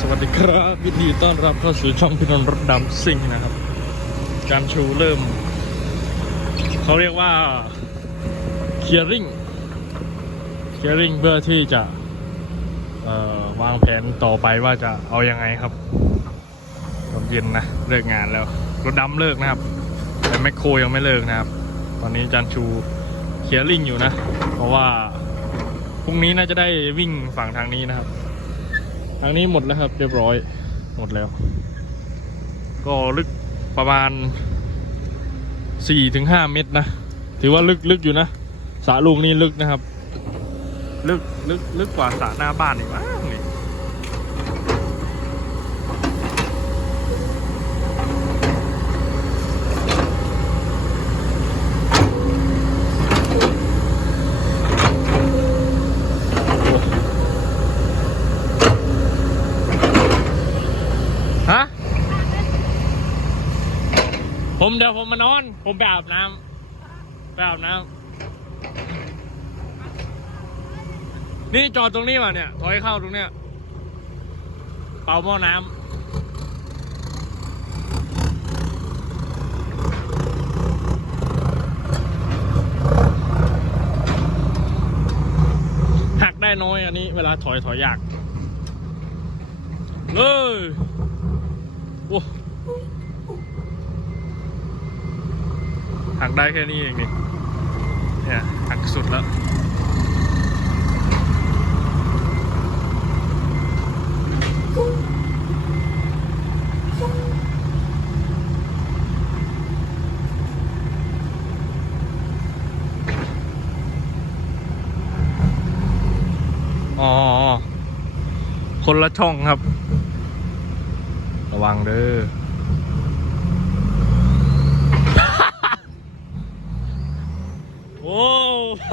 สวัสดีครับยินดีต้อนรับเข้าสู่ช่องพี่นนท์รถดำซิ่งนะครับ การชูเริ่ม เขาเรียกว่าเคลียร์ริงเคลียร์ริงเพื่อที่จะวางแผนต่อไปว่าจะเอายังไงครับตอนเย็นนะเลิกงานแล้ว รถดำเลิกนะครับ แต่แมคโครยังไม่เลิกนะครับ ตอนนี้จานชูเคลียร์ริงอยู่นะ เพราะว่าพรุ่งนี้น่าจะได้วิ่งฝั่งทางนี้นะครับ ทางนี้หมดแล้วครับ เรียบร้อยหมดแล้ว ก็ลึกประมาณสี่ถึงห้าเมตรนะ ถือว่าลึกลึกอยู่นะสระลูกนี่ลึกนะครับ ลึกลึกลึกกว่าสระหน้าบ้านอีกมั้งนี่ฮะ ผมเดี๋ยวผมมานอน ผมไปอาบน้ำไปอาบน้ำนี่จอดตรงนี้มาเนี่ย ถอยเข้าตรงเนี้ย เป่าหม้อน้ำหักได้น้อยอันนี้ เวลาถอยถอยยาก เลยโอ้ หักได้แค่นี้เองนี่เนี่ยหักสุดแล้วอ๋อ คนละช่องครับ ระวังเด้อ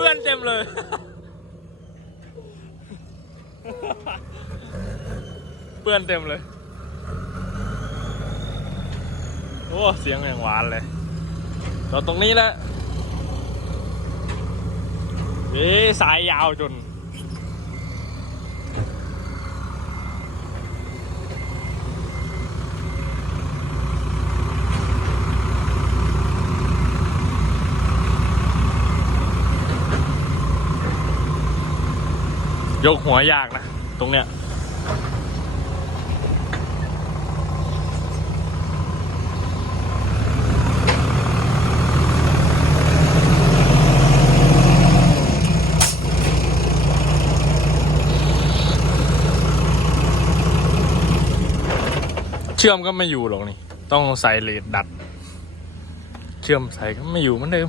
เพื่อนเต็มเลยเพื่อนเต็มเลย โอ้ เสียงอย่างหวานเลยจอดตรงนี้แหละเอ๊ะสายยาวจน ยกหัวยากนะ ตรงเนี้ยเชื่อมก็ไม่อยู่หรอกนี่ ต้องใส่เลดดัด เชื่อมใส่ก็ไม่อยู่เหมือนเดิม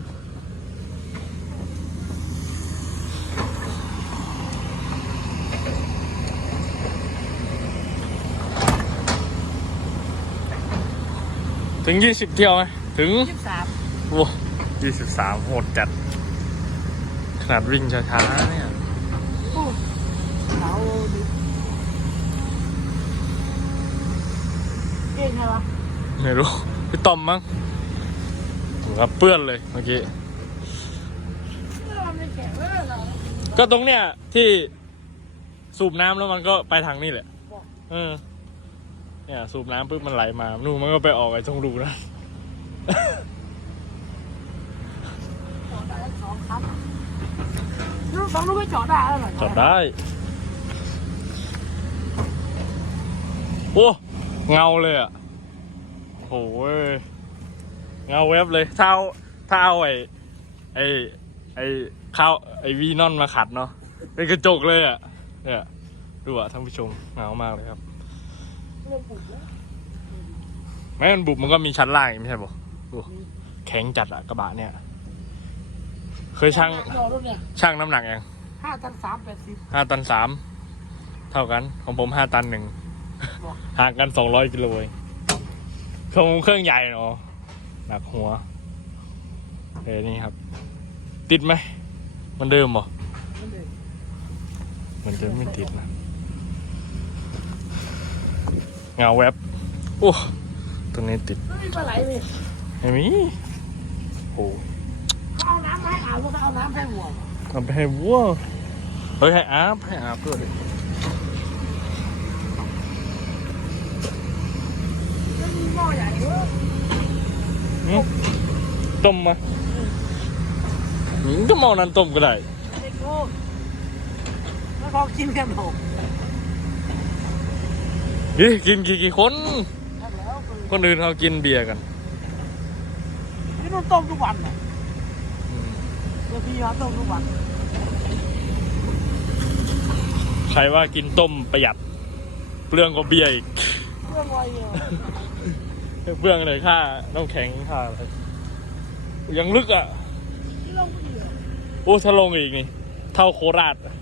ถึงยี่สิบเที่ยวไหมถึงยี่สิบสามโว้ยี่สิบสามโหดจัด ขนาดวิ่งช้าๆเนี่ยโอ้เขาดิเก่งไงวะ ไม่รู้ พี่ต้อมมั้งผมกับเปื้อนเลยเมื่อกี้เราไม่แข็งเลยเหรอก็ตรงเนี้ยที่สูบน้ำแล้วมันก็ไปทางนี้แหละบอก เออเนี่ยสูบน้ำปุ๊บมันไหลมานู่นมันก็ไปออกไอ้ตรงรูนะจอดได้ทั้งสองคันลูกสองลูกไม่จอดได้แล้วเหรอจอดได้ โอ้เงาเลยอะโอ้ยเงาเว็บเลยถ้าเอาถ้าเอาไอ้ไอ้ไอ้ข้าวไอ้วีนอนมาขัดเนาะเป็นกระจกเลยอะเนี่ยดูอะท่านผู้ชมเงามากเลยครับ ไม่มันบุบมันก็มีชั้นล่างอีกไม่ใช่ปะดูแข็งจัดอะกระบะเนี่ย เคยช่างจอดรถเนี่ยช่างน้ำหนักยังยห้าตันสามแปดสิบห้าตันสามเท่ากันของผมห้าตันหนึ่งบอกห่างกันสองร้อยกิโลเองเครื่องเครื่องใหญ่เนาะหนักหัวเอ้นี่ครับ ติดไหมมันเดิมเหรอนั่นเองมันจะไม่ติดนะ เงาแวบโอ้ตัวนี้ติดไม่มีปลาไหลเลยไม่มีโอ้เขาเอาน้ำให้อาบแล้วก็เอาน้ำให้วัวทำไปให้วัวเฮ้ยให้อาบให้อาบด้วยดิไม่มีหม้อใหญ่เว้ยหึต้มมาหึก็มองนั้นต้มก็ได้เด็กโง่แล้วพอกินกันหกเฮ้ยกินกี่กี่คนนั่นแล้วคือคนอื่นเขากินเบียร์กันพี่นุ่นต้มทุกวันน่ะเดี๋ยวพี่มาต้มทุกวัน ใครว่ากินต้มประหยัด เปลืองกว่าเบียร์อีก เรื่องไวเนี่ยเปลืองเลยค่าน้ำแข็งค่าอะไรยังลึกอะที่ลงไปเหยื่อโอ้ถ้าลงอีกนี่ เท่าโคราชอะ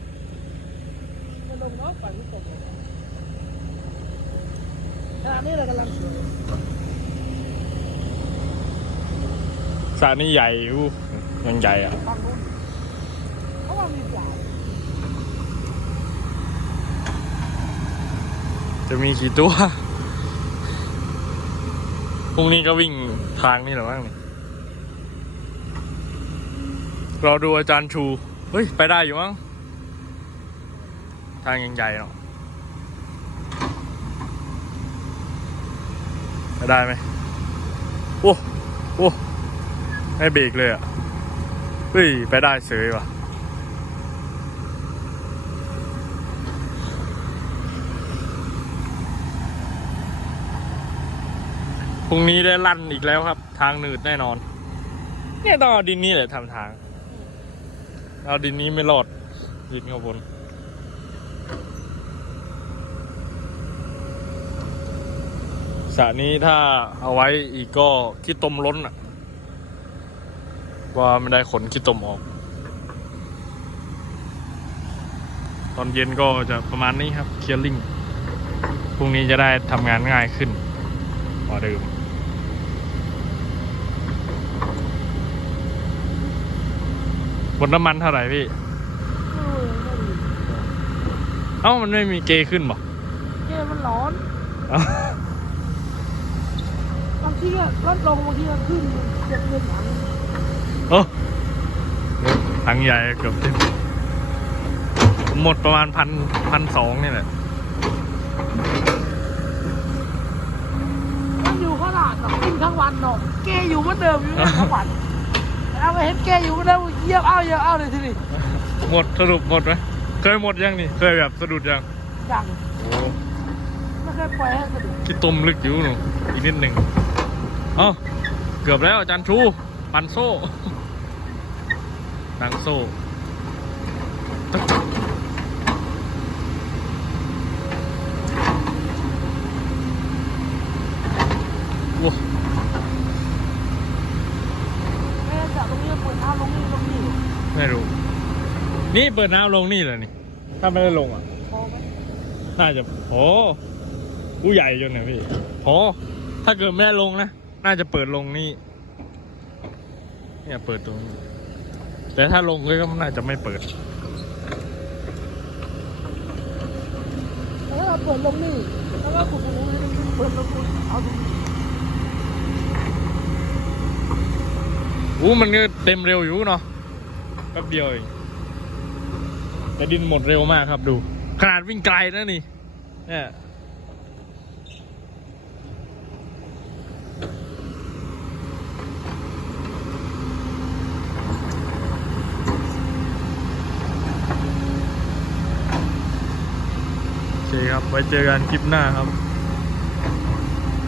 จะลงน้อยกว่าที่ตก เลยขณะนี้เรากำลังสวยสระนี่ใหญ่อู้ยังใหญ่อะฝั่งนู้นเขาว่ามีปลาจะมีกี่ตัว พรุ่งนี้ก็วิ่งทางนี่แหละมั้งนี่เราดูอาจารย์ชู เฮ้ย ไปได้อยู่มั้ง ทางยังใหญ่เนาะ ได้ไหมโอ้โอ้ไม่เบรกเลยอะเฮ้ย ไปได้เสยว่ะพรุ่งนี้ได้ลั่นอีกแล้วครับ ทางหนืดแน่นอน เนี่ยต้องเอาดินนี้แหละทำทาง เอาดินนี้ไม่รอดดินข้างบน สระนี้ถ้าเอาไว้อีกก็ขี้ตมล้นอะว่าไม่ได้ขนขี้ตมออก ตอนเย็นก็จะประมาณนี้ครับเคลียร์ลิงพรุ่งนี้จะได้ทำงานง่ายขึ้นกว่าเดิมบนน้ำมันเท่าไหร่พี่ เออไม่ดีเอ้ามันไม่มีเกย์ขึ้นบ่เกมมันร้อนเอ้าบางทีก็ลดลงบางทีก็ขึ้นเจ็ดเงินหลังโอ้ถังใหญ่เกือบเต็มหมดประมาณพันพันสองนี่แหละมันอยู่ขนาดแบบกินทั้งวันเนาะเกยอยู่เหมือนเดิมอยู่เนี่ยทั้งวันเอาไปเห็นเกยอยู่เหมือนเดิมเหยียบเอาเหยียบเอาเลยทีนี้หมดสรุปหมดไหมเคยหมดยังนี่เคยแบบสะดุดยังยังโอ้ไม่เคยปล่อยให้สะดุดคิดตุ่มลึกอยู่หนูอีกนิดหนึ่ง เอ้าเกือบแล้วอาจารย์ชู ปันโซ่ดังโซ่ตึ๊กโอ้แม่จากตรงนี้เปิดน้ำลงนี่ลงนี่ไม่รู้ นี่เปิดน้ำลงนี่เลยนี่ ถ้าไม่ได้ลงอะพอไหมน่าจะโอ้ผู้ใหญ่จนนะพี่พอถ้าเกิดไม่ได้ลงนะ น่าจะเปิดลงนี่ เนี่ยเปิดตรงนี้แต่ถ้าลงก็น่าจะไม่เปิด แล้วเราเปิดลงนี่แล้วก็ขุดตรงนู้นเปิดลงนี่เอาตรงนี้อู้มันก็เต็มเร็วอยู่เนาะแป๊บเดียวเองแต่ดินหมดเร็วมากครับดู ขนาดวิ่งไกลนะนี่เนี่ย ครับ ไว้เจอกันคลิปหน้าครับ